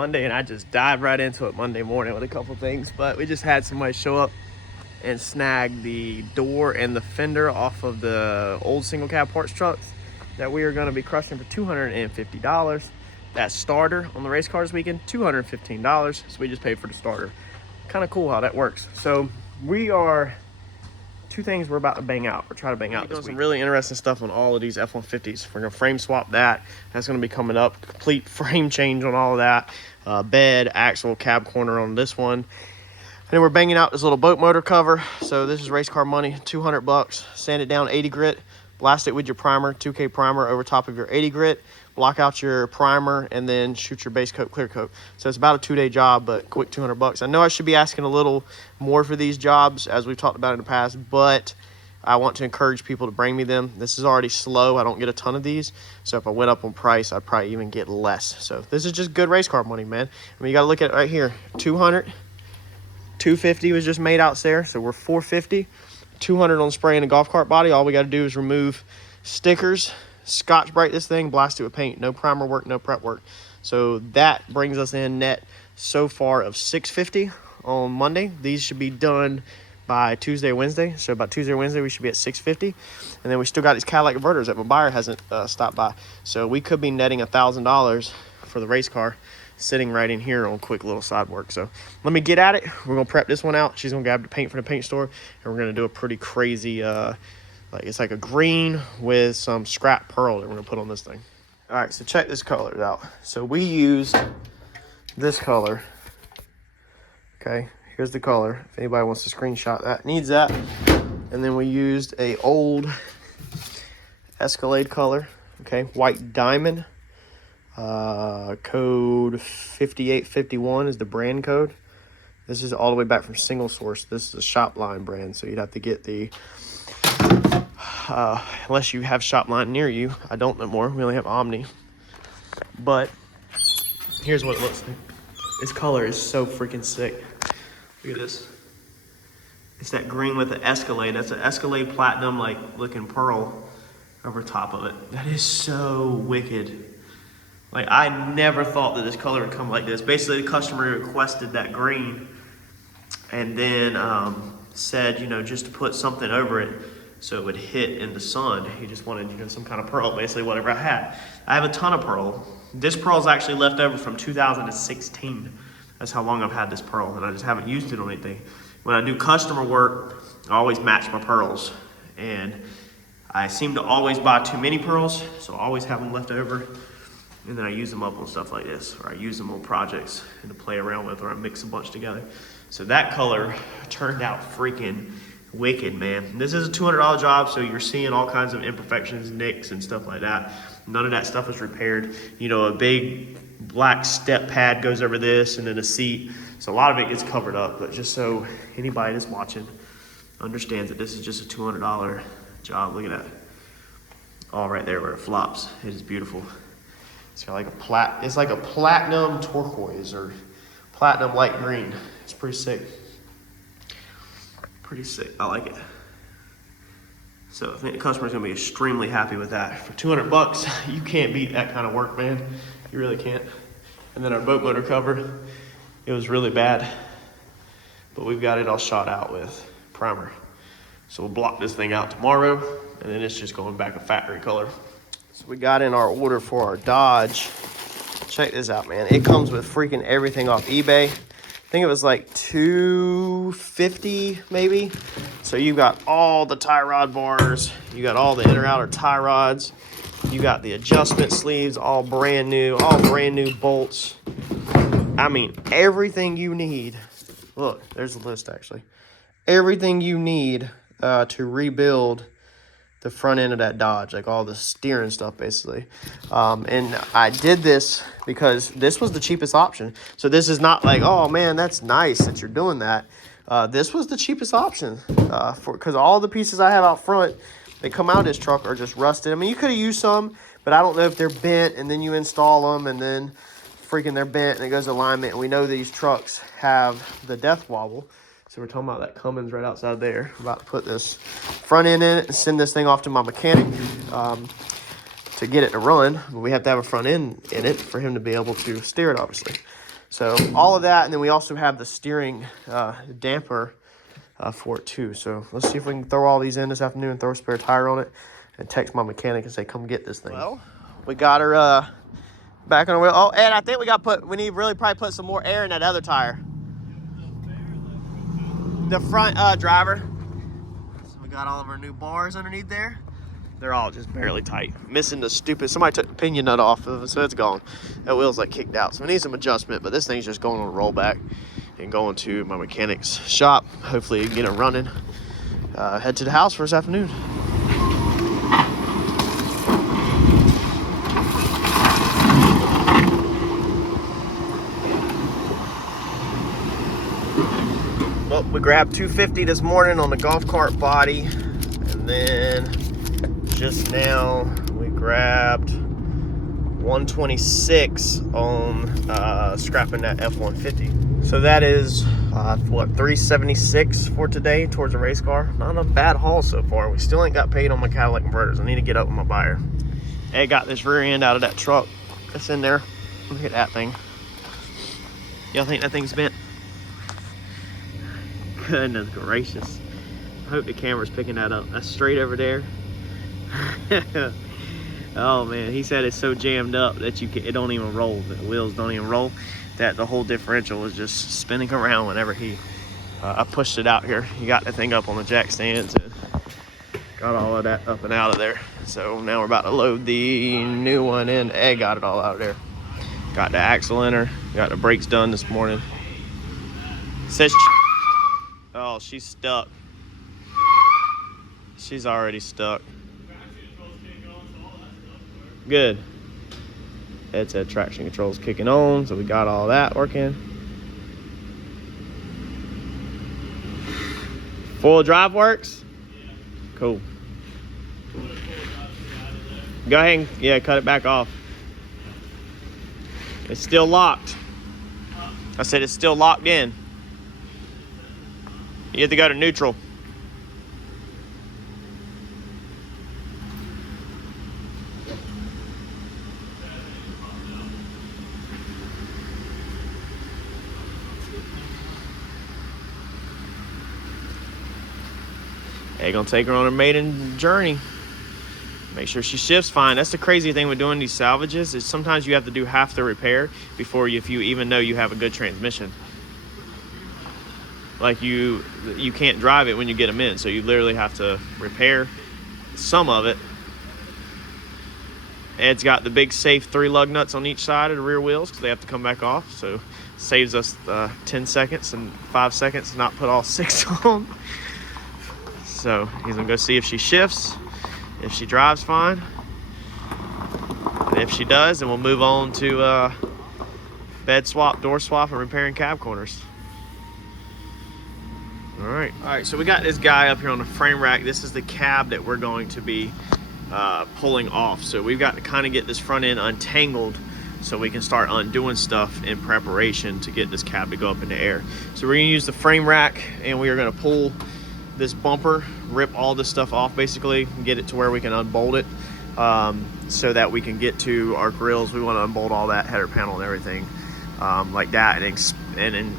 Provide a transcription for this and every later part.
Monday, and I just dived right into it Monday morning with a couple things. But we just had somebody show up and snag the door and the fender off of the old single cab parts trucks that we are going to be crushing for $250. That starter on the race car this weekend, $215. So we just paid for the starter. Kind of cool how that works. So we are... two things we're about to bang out. We're trying to bang out this week. Some really interesting stuff on all of these F-150s. We're gonna frame swap that. That's gonna be coming up. Complete frame change on all of that. Bed, axle, cab corner on this one. And then we're banging out this little boat motor cover. So this is race car money, $200. Sand it down 80 grit. Blast it with your primer, 2K primer over top of your 80 grit. Block out your primer and then shoot your base coat, clear coat. So it's about a 2-day job, but quick $200. I know I should be asking a little more for these jobs, as we've talked about in the past, but I want to encourage people to bring me them. This is already slow. I don't get a ton of these. So if I went up on price, I'd probably even get less. So this is just good race car money, man. I mean, you got to look at it right here. 200, 250 was just made out there. So we're 450, 200 on spraying the golf cart body. All we got to do is remove stickers, Scotch Brite this thing, blast it with paint. No primer work, no prep work. So that brings us in net so far of $650 on Monday. These should be done by Tuesday or Wednesday. So about Tuesday or Wednesday, we should be at $650. And then we still got these Cadillac converters that my buyer hasn't stopped by. So we could be netting $1,000 for the race car sitting right in here on quick little side work. So let me get at it. We're going to prep this one out. She's going to grab the paint from the paint store. And we're going to do a pretty crazy... it's like a green with some scrap pearl that we're gonna put on this thing. All right, so check this color out. So we used this color. Okay, here's the color. If anybody wants to screenshot that, needs that. And then we used a old Escalade color. Okay, white diamond. Code 5851 is the brand code. This is all the way back from Single Source. This is a shop line brand, so you'd have to get the unless you have shop line near you. I don't no more. We only have Omni. But here's what it looks like. This color is so freaking sick. Look at this. It's that green with the Escalade. That's an Escalade platinum like looking pearl over top of it. That is so wicked. Like, I never thought that this color would come like this. Basically, the customer requested that green and then said, you know, just to put something over it so it would hit in the sun. He just wanted, you know, some kind of pearl, basically whatever I had. I have a ton of pearl. This pearl is actually left over from 2016. That's how long I've had this pearl, and I just haven't used it on anything. When I do customer work, I always match my pearls, and I seem to always buy too many pearls, so I always have them left over, and then I use them up on stuff like this, or I use them on projects and to play around with, or I mix a bunch together. So that color turned out freaking wicked, man. This is a $200 job, so you're seeing all kinds of imperfections, nicks, and stuff like that. None of that stuff is repaired. You know, a big black step pad goes over this, and then a seat. So a lot of it gets covered up, but just so anybody that's watching understands that this is just a $200 job. Look at that. All right there where it flops. It is beautiful. It's got like it's like a platinum turquoise or platinum light green. It's pretty sick. Pretty sick. I like it. So I think the customer's gonna be extremely happy with that. For $200, you can't beat that kind of work, man. You really can't. And then our boat motor cover, it was really bad, but we've got it all shot out with primer. So we'll block this thing out tomorrow, and then it's just going back a factory color. So we got in our order for our Dodge. Check this out, man. It comes with freaking everything off eBay. I think it was like $250 maybe. So you got all the tie rod bars, you got all the inner outer tie rods, you got the adjustment sleeves, all brand new bolts. I mean, everything you need. Look, there's the list actually. Everything you need to rebuild the front end of that Dodge, like all the steering stuff basically. And I did this because this was the cheapest option. So this is not like, oh man, that's nice that you're doing that. This was the cheapest option because all the pieces I have out front, they come out of this truck are just rusted. I mean, you could have used some, but I don't know if they're bent, and then you install them and then freaking they're bent and it goes alignment. And we know these trucks have the death wobble. So we're talking about that Cummins right outside there. I'm about to put this front end in it and send this thing off to my mechanic. to get it to run, but we have to have a front end in it for him to be able to steer it, obviously. So all of that, and then we also have the steering damper for it too. So let's see if we can throw all these in this afternoon and throw a spare tire on it and text my mechanic and say, come get this thing. Well, we got her back on the wheel. Oh, and I think we need really probably put some more air in that other tire. The front driver. So we got all of our new bars underneath there. They're all just barely tight. Missing the stupid, somebody took the pinion nut off of it, so it's gone. That wheel's like kicked out. So we need some adjustment, but this thing's just going on a rollback and going to my mechanic's shop. Hopefully get it running. Head to the house for this afternoon. Well, we grabbed 250 this morning on the golf cart body, and then just now we grabbed 126 on scrapping that F150. So that is what, 376 for today towards a race car. Not a bad haul so far. We still ain't got paid on my Cadillac converters. I need to get up with my buyer. Ed got this rear end out of that truck that's in there. Look at that thing. Y'all think that thing's bent? Goodness gracious. I hope the camera's picking that up. That's straight over there. Oh man, he said it's so jammed up that it don't even roll. The wheels don't even roll. That the whole differential was just spinning around whenever I pushed it out here. He got the thing up on the jack stands and got all of that up and out of there. So now we're about to load the new one in. Ed got it all out of there. Got the axle in her. Got the brakes done this morning. Says, oh, she's stuck. She's already stuck. Good. Ed said traction control's kicking on, so we got all that working. Full drive works? Cool. Go ahead and, yeah, cut it back off. It's still locked. I said it's still locked in. You have to go to neutral. They're gonna take her on her maiden journey. Make sure she shifts fine. That's the crazy thing with doing these salvages is sometimes you have to do half the repair before if you even know you have a good transmission. Like you can't drive it when you get them in, so you literally have to repair some of it. Ed's got the big safe 3 lug nuts on each side of the rear wheels because they have to come back off, so it saves us 10 seconds and 5 seconds to not put all 6 on. So he's gonna go see if she shifts, if she drives fine, and if she does, then we'll move on to bed swap, door swap, and repairing cab corners. All right, so we got this guy up here on the frame rack. This is the cab that we're going to be pulling off. So we've got to kind of get this front end untangled so we can start undoing stuff in preparation to get this cab to go up in the air. So we're gonna use the frame rack and we are gonna pull this bumper, rip all this stuff off basically, get it to where we can unbolt it so that we can get to our grills. We want to unbolt all that header panel and everything like that, and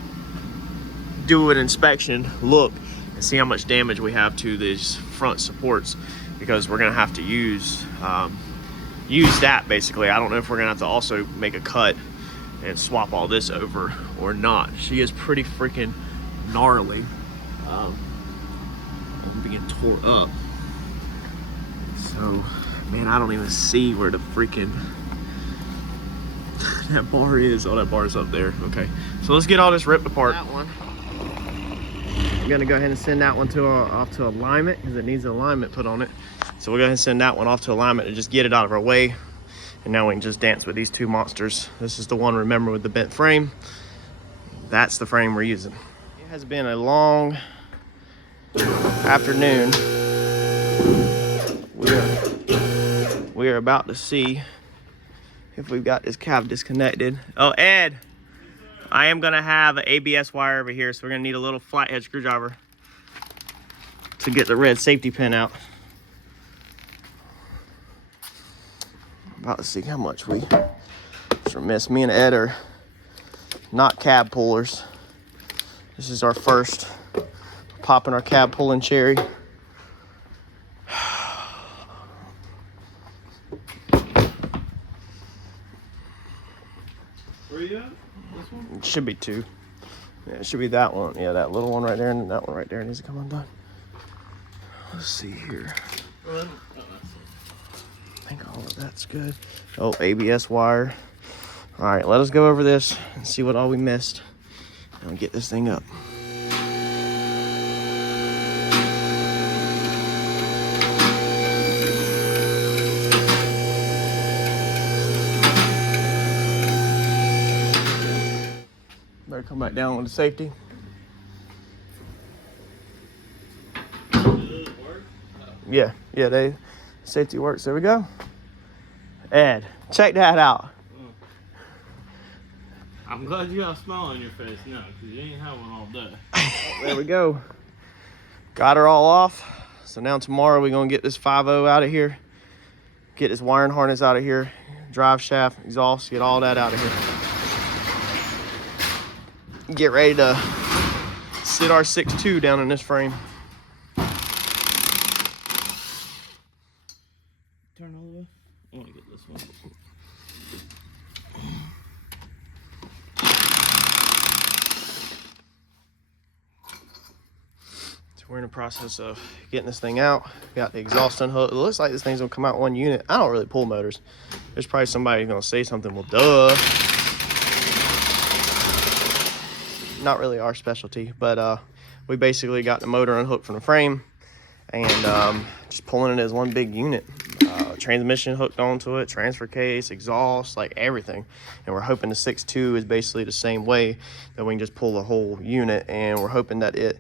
do an inspection, look and see how much damage we have to these front supports, because we're gonna have to use that basically. I don't know if we're gonna have to also make a cut and swap all this over or not. She is pretty freaking gnarly. Being tore up. So, man, I don't even see where the freaking that bar is. Oh, that bar's up there. Okay, so let's get all this ripped apart. That one. I'm gonna go ahead and send that one off to alignment because it needs an alignment put on it. So we'll go ahead and send that one off to alignment and just get it out of our way. And now we can just dance with these two monsters. This is the one, remember, with the bent frame. That's the frame we're using. It has been a long afternoon. We are about to see if we've got this cab disconnected. Oh, Ed, I am gonna have an ABS wire over here, so we're gonna need a little flathead screwdriver to get the red safety pin out. about to see how much we miss. Me and Ed are not cab pullers. This is our first popping our cab pulling cherry. Where you at? This one? It should be 2. Yeah, it should be that one. Yeah, that little one right there, and that one right there needs to come undone. Let's see here. I think all of that's good. Oh, ABS wire. All right, let us go over this and see what all we missed, and we'll get this thing up. Better come back down with the safety. Yeah, safety works. There we go. Ed, check that out. I'm glad you got a smile on your face now, because you ain't had one all day. There we go. Got her all off. So now tomorrow we're gonna get this 5.0 out of here. Get this wiring harness out of here. Drive shaft, exhaust, get all that out of here. Get ready to sit our 6.2 down in this frame. Turn all the way. I want to get this one. So we're in the process of getting this thing out. Got the exhaust unhooked. It looks like this thing's gonna come out one unit. I don't really pull motors. There's probably somebody gonna say something. Well, duh. Not really our specialty, but we basically got the motor unhooked from the frame and just pulling it as one big unit. Transmission hooked onto it, transfer case, exhaust, like everything. And we're hoping the 6.2 is basically the same way, that we can just pull the whole unit, and we're hoping that it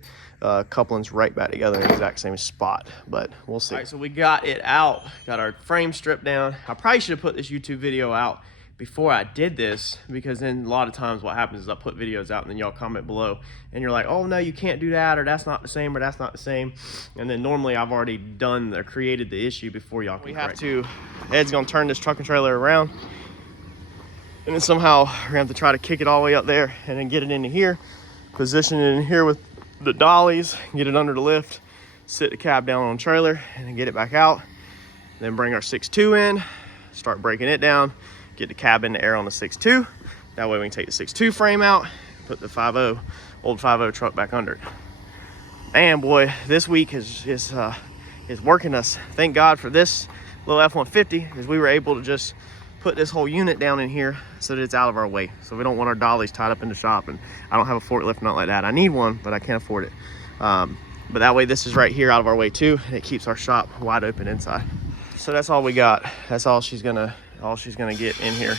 coupling's right back together in the exact same spot, but we'll see. All right, so we got it out, got our frame stripped down. I probably should have put this YouTube video out before I did this, because then a lot of times what happens is I put videos out and then y'all comment below and you're like, oh no, you can't do that, or that's not the same, or that's not the same. And then normally I've already done or created the issue before y'all can correct it. Ed's gonna turn this truck and trailer around, and then somehow we're gonna have to try to kick it all the way up there and then get it into here, position it in here with the dollies, get it under the lift, sit the cab down on the trailer, and then get it back out. Then bring our 6.2 in, start breaking it down, get the cab in the air on the 6.2. That way we can take the 6.2 frame out, put the 5.0, old 5.0 truck back under it. And boy, this week is working us. Thank God for this little F-150, because we were able to just put this whole unit down in here so that it's out of our way. So we don't want our dollies tied up in the shop, and I don't have a forklift, not like that. I need one, but I can't afford it. But that way this is right here out of our way too, and it keeps our shop wide open inside. So that's all we got. That's all she's gonna get in here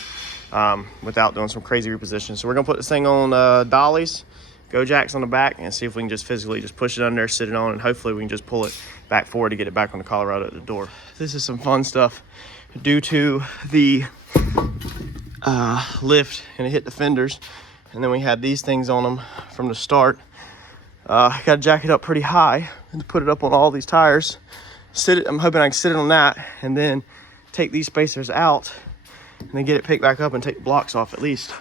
without doing some crazy reposition. So we're gonna put this thing on dollies, go jacks on the back, and see if we can just physically just push it under, sit it on, and hopefully we can just pull it back forward to get it back on the Colorado at the door. This is some fun stuff. Due to the lift and it hit the fenders, and then we had these things on them from the start. I got to jack it up pretty high and put it up on all these tires. I'm hoping I can sit it on that and then take these spacers out and then get it picked back up and take the blocks off at least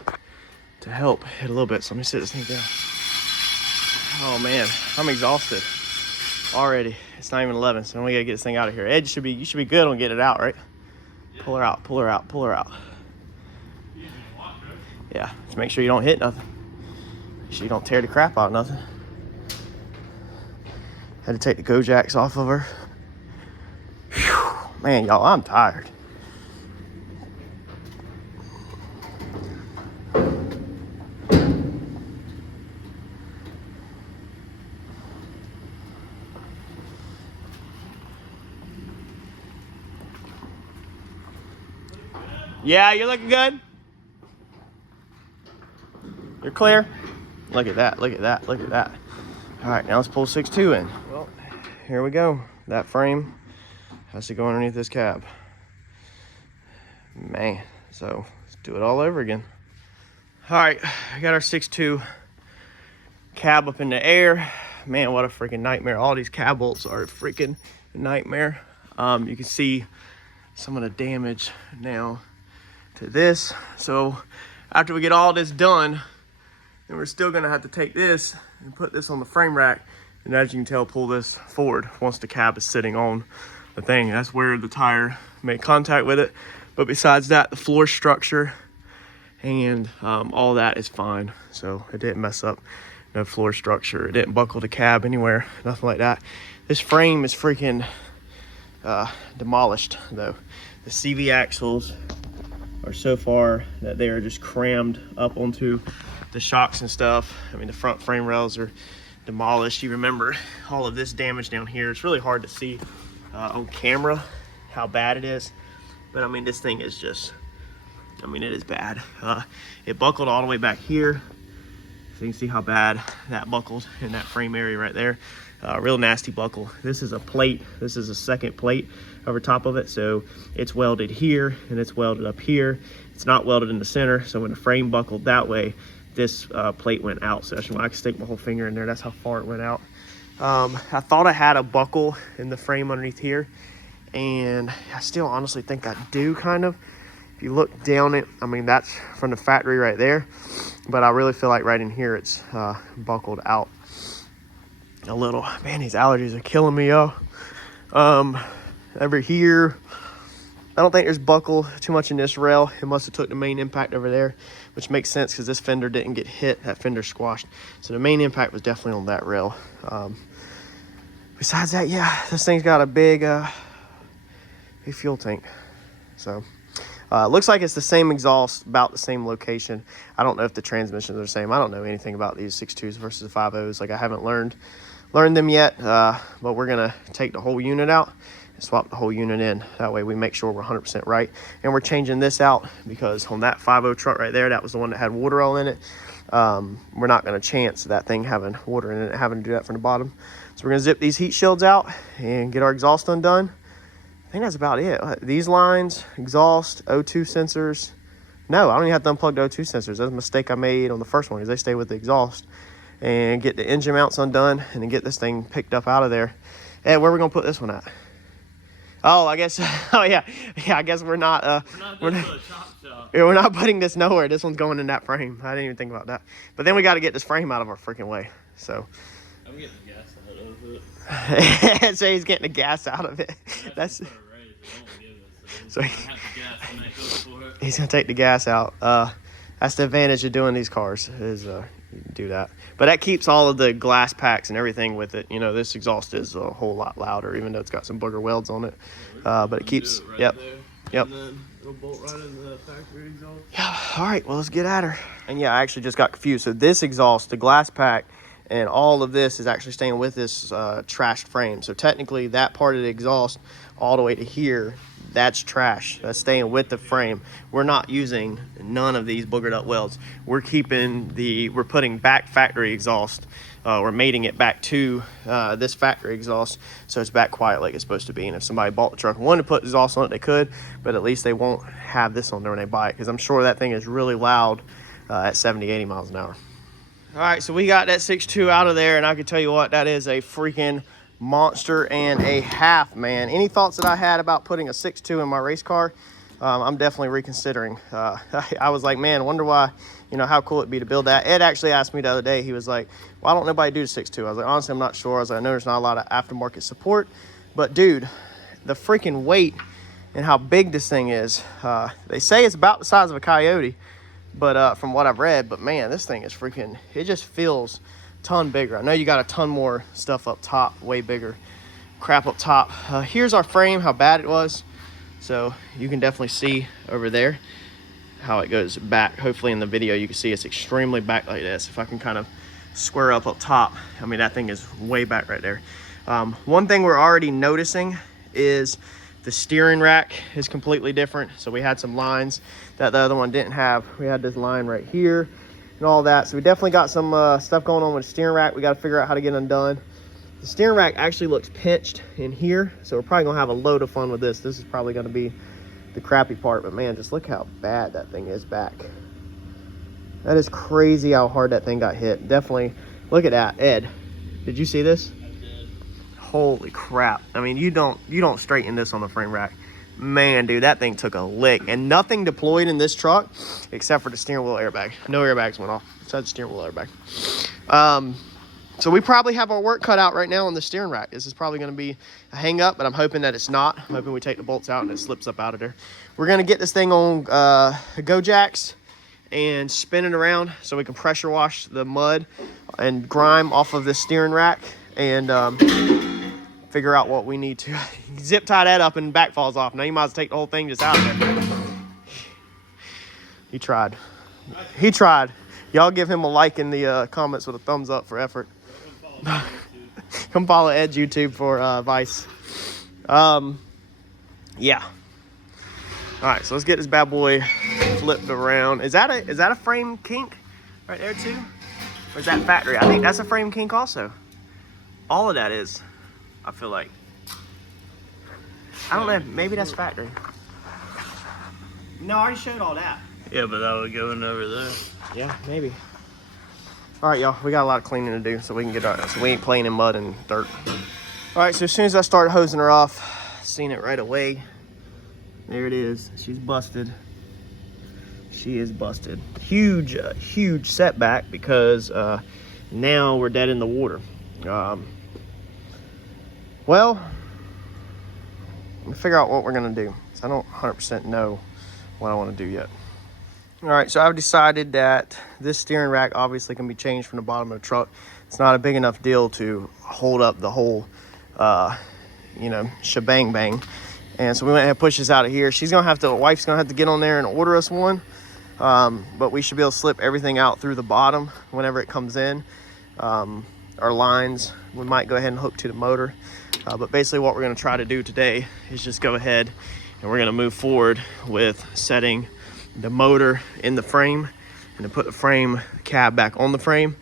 to help hit a little bit. So let me sit this thing down. Oh man, I'm exhausted already. It's not even 11, so we gotta get this thing out of here. Ed, you should be good on getting it out, right? Yeah. Pull her out, pull her out, pull her out. Yeah, just make sure you don't hit nothing. Make sure you don't tear the crap out of nothing. Had to take the go jacks off of her. Whew. Man, y'all, I'm tired. Yeah, you're looking good. You're clear. Look at that, look at that, look at that. All right, now let's pull 6.2 in. Well, here we go. That frame has to go underneath this cab. Man, so let's do it all over again. All right, I got our 6.2 cab up in the air. Man, what a freaking nightmare. All these cab bolts are a freaking nightmare. You can see some of the damage now to this. So after we get all this done, then we're still gonna have to take this and put this on the frame rack. And as you can tell, pull this forward once the cab is sitting on the thing. That's where the tire made contact with it. But besides that, the floor structure and all that is fine. So it didn't mess up, no floor structure. It didn't buckle the cab anywhere, nothing like that. This frame is freaking demolished though. The CV axles are so far that they are just crammed up onto the shocks and stuff. I mean, the front frame rails are demolished. You remember all of this damage down here. It's really hard to see on camera how bad it is, but I mean, this thing is just, I mean, it is bad. It buckled all the way back here, so you can see how bad that buckled in that frame area right there. Real nasty buckle. This is a plate. This is a second plate over top of it, so it's welded here and it's welded up here. It's not welded in the center, so when the frame buckled that way, this plate went out. So I can stick my whole finger in there. That's how far it went out. I thought I had a buckle in the frame underneath here, and I still honestly think I do, kind of. If you look down it, I mean, that's from the factory right there, but I really feel like right in here it's buckled out a little. Man, these allergies are killing me, yo. Over here, I don't think there's buckle too much in this rail. It must have took the main impact over there, which makes sense because this fender didn't get hit. That fender squashed. So the main impact was definitely on that rail. Besides that, yeah, this thing's got a big fuel tank. So looks like it's the same exhaust, about the same location. I don't know if the transmissions are the same. I don't know anything about these 6.2s versus 5.0s. Like, I haven't learned them yet, but we're gonna take the whole unit out and swap the whole unit in. That way we make sure we're 100% right. And we're changing this out because on that 5.0 truck right there, that was the one that had water all in it. We're not gonna chance that thing having water in it, having to do that from the bottom. So we're gonna zip these heat shields out and get our exhaust undone. I think that's about it. These lines, exhaust, O2 sensors. No, I don't even have to unplug the O2 sensors. That's a mistake I made on the first one, because they stay with the exhaust. And get the engine mounts undone and then get this thing picked up out of there. Ed, where are we gonna put this one at? Oh, I guess, oh yeah, I guess we're not we're not putting this nowhere. This one's going in that frame. I didn't even think about that. But then we got to get this frame out of our freaking way. So I'm getting the gas out of it. so he's getting the gas out of it. That's so he's gonna take the gas out. That's the advantage of doing these cars, is you can do that. But that keeps all of the glass packs and everything with it. You know, this exhaust is a whole lot louder, even though it's got some booger welds on it. But it keeps, right yep. There, Yep. And then it'll bolt right into the factory exhaust. Yeah, all right, well, let's get at her. And yeah, I actually just got confused. So this exhaust, the glass pack, and all of this is actually staying with this trashed frame. So technically that part of the exhaust all the way to here, that's trash. That's staying with the frame. We're not using none of these boogered up welds. We're putting back factory exhaust. We're mating it back to this factory exhaust, so it's back quiet like it's supposed to be. And if somebody bought the truck and wanted to put exhaust on it, they could, but at least they won't have this on there when they buy it, because I'm sure that thing is really loud at 70, 80 miles an hour. All right, so we got that 6.2 out of there, and I can tell you what, that is a freaking monster and a half, man. Any thoughts that I had about putting a 6.2 in my race car, I'm definitely reconsidering. I was like, man, I wonder why, you know, how cool it'd be to build that. Ed actually asked me the other day, he was like, why don't nobody do the 6.2? I was like, honestly, I'm not sure. I was like, I know there's not a lot of aftermarket support, but dude, the freaking weight and how big this thing is, they say it's about the size of a Coyote, but from what I've read, but man, this thing is freaking, it just feels a ton bigger. I know you got a ton more stuff up top, way bigger crap up top. Here's our frame, how bad it was. So you can definitely see over there how it goes back. Hopefully in the video you can see it's extremely back like this. If I can kind of square up top, I mean, that thing is way back right there. One thing we're already noticing is the steering rack is completely different. So we had some lines that the other one didn't have. We had this line right here and all that. So we definitely got some stuff going on with the steering rack. We got to figure out how to get undone. The steering rack actually looks pinched in here, so we're probably gonna have a load of fun with this. This is probably gonna be the crappy part, but man, just look how bad that thing is back. That is crazy how hard that thing got hit. Definitely, look at that. Ed, did you see this? I did. Holy crap. I mean, you don't straighten this on the frame rack. Man, dude, that thing took a lick. And nothing deployed in this truck except for the steering wheel airbag. No airbags went off besides the steering wheel airbag. So we probably have our work cut out right now on the steering rack. This is probably going to be a hang up, but I'm hoping that it's not. I'm hoping we take the bolts out and it slips up out of there. We're going to get this thing on go jacks and spin it around so we can pressure wash the mud and grime off of the steering rack and figure out what we need to. Zip tie that up and back falls off. Now you might as well take the whole thing just out of there. He tried. He tried. Y'all give him a like in the comments with a thumbs up for effort. Come follow Ed's YouTube for advice. Yeah. All right, so let's get this bad boy flipped around. Is that a frame kink right there too? Or is that factory? I think that's a frame kink also. All of that is, I feel like. I don't know, maybe that's factory. No, I already showed all that. Yeah, but that would go in over there. Yeah, maybe. All right, y'all, we got a lot of cleaning to do so we can get our, so we ain't playing in mud and dirt. All right, so as soon as I started hosing her off, seen it right away. There it is. She's busted. She is busted. Huge, huge setback because now we're dead in the water. Well, let me figure out what we're gonna do. So I don't 100% know what I want to do yet. All right, so I've decided that this steering rack obviously can be changed from the bottom of the truck. It's not a big enough deal to hold up the whole, you know, shebang bang. And so we went ahead and pushed this out of here. Wife's gonna have to get on there and order us one. But we should be able to slip everything out through the bottom whenever it comes in. Our lines, we might go ahead and hook to the motor. But basically what we're gonna try to do today is just go ahead and we're gonna move forward with setting the motor in the frame and then put the frame cab back on the frame,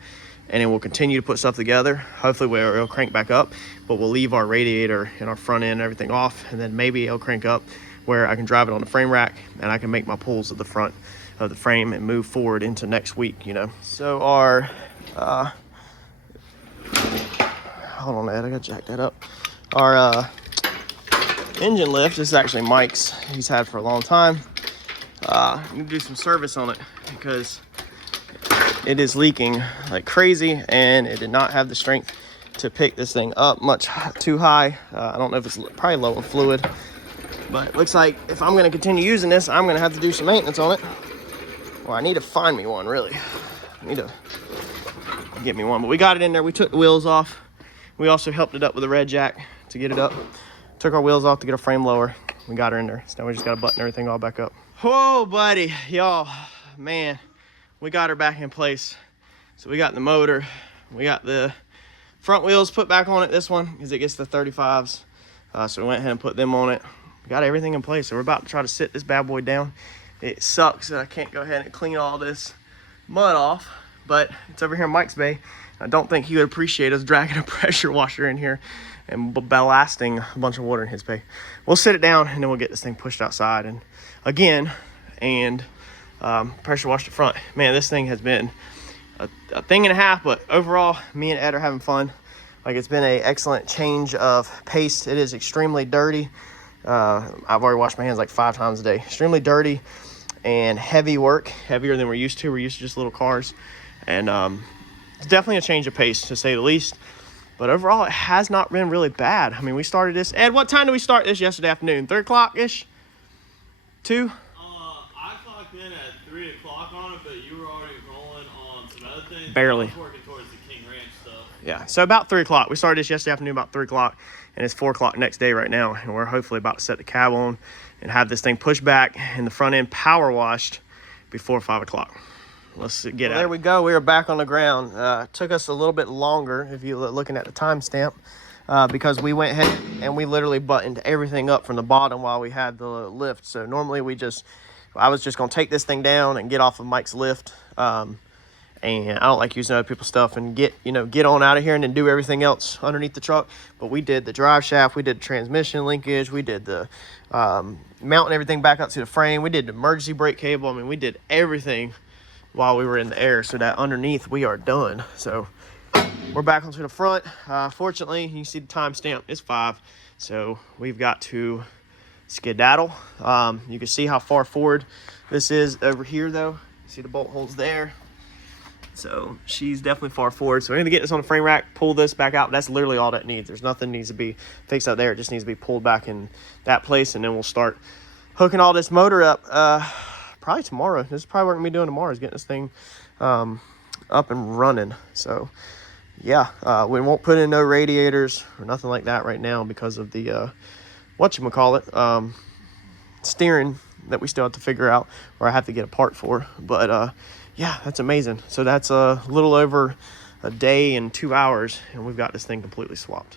and then we'll continue to put stuff together, hopefully where it'll crank back up, but we'll leave our radiator and our front end and everything off, and then maybe it'll crank up where I can drive it on the frame rack and I can make my pulls at the front of the frame and move forward into next week, you know. So our hold on, Ed, I gotta jack that up. Our engine lift, this is actually Mike's, he's had for a long time. Need to do some service on it because it is leaking like crazy and it did not have the strength to pick this thing up much too high. I don't know if it's probably low in fluid, but it looks like if I'm going to continue using this, I'm going to have to do some maintenance on it. Well, I need to find me one, really. I need to get me one, but we got it in there. We took the wheels off. We also helped it up with a red jack to get it up. Took our wheels off to get our frame lower. We got her in there. So now we just got to button everything all back up. Whoa, buddy, y'all, man, we got her back in place. So we got the motor, we got the front wheels put back on it, this one, because it gets the 35s. So we went ahead and put them on it. We got everything in place. So we're about to try to sit this bad boy down. It sucks that I can't go ahead and clean all this mud off, but it's over here in Mike's bay. I don't think he would appreciate us dragging a pressure washer in here and ballasting a bunch of water in his bay. We'll sit it down and then we'll get this thing pushed outside and again and pressure wash the front. Man, this thing has been a thing and a half, but overall me and Ed are having fun. Like, it's been an excellent change of pace. It is extremely dirty. I've already washed my hands like 5 times a day. Extremely dirty and heavy work, heavier than we're used to. We're used to just little cars, and it's definitely a change of pace to say the least. But overall, it has not been really bad. I mean, we started this. Ed, what time did we start this yesterday afternoon? 3 o'clock ish? 2? I clocked in at 3 o'clock on it, but you were already rolling on some other things. Barely. I was working towards the King Ranch stuff. Yeah, so about 3 o'clock. We started this yesterday afternoon about 3 o'clock, and it's 4 o'clock next day right now. And we're hopefully about to set the cab on and have this thing pushed back and the front end power washed before 5 o'clock. Let's get there. We go. We are back on the ground. Took us a little bit longer if you're looking at the timestamp, because we went ahead and we literally buttoned everything up from the bottom while we had the lift. So normally I was just going to take this thing down and get off of Mike's lift. And I don't like using other people's stuff and get on out of here and then do everything else underneath the truck. But we did the drive shaft, we did the transmission linkage, we did the mounting everything back up to the frame, we did the emergency brake cable. I mean, we did everything while we were in the air, so that underneath we are done. So we're back onto the front. Fortunately, you see the timestamp is 5, so we've got to skedaddle. You can see how far forward this is over here though. See the bolt holes there. So she's definitely far forward. So we're gonna get this on a frame rack, pull this back out. That's literally all that needs. There's nothing needs to be fixed out there. It just needs to be pulled back in that place, and then we'll start hooking all this motor up probably tomorrow. This is probably what we're gonna be doing tomorrow, is getting this thing up and running. So yeah, we won't put in no radiators or nothing like that right now because of the whatchamacallit, steering that we still have to figure out, or I have to get a part for. But yeah, that's amazing. So that's a little over a day and 2 hours, and we've got this thing completely swapped.